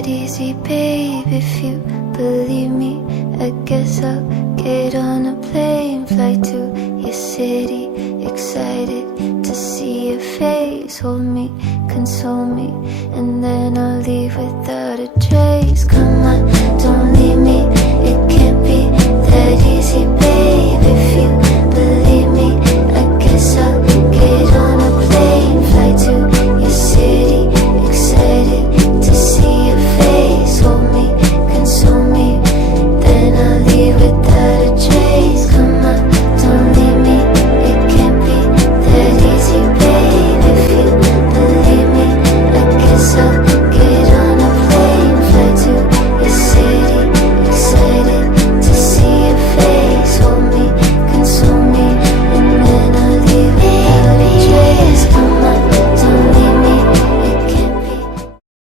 that easy, babe. If you believe me, I guess I'll get on a plane, fly to your city, excited to see your face. Hold me, console me, and then I'll leave without a trace. Come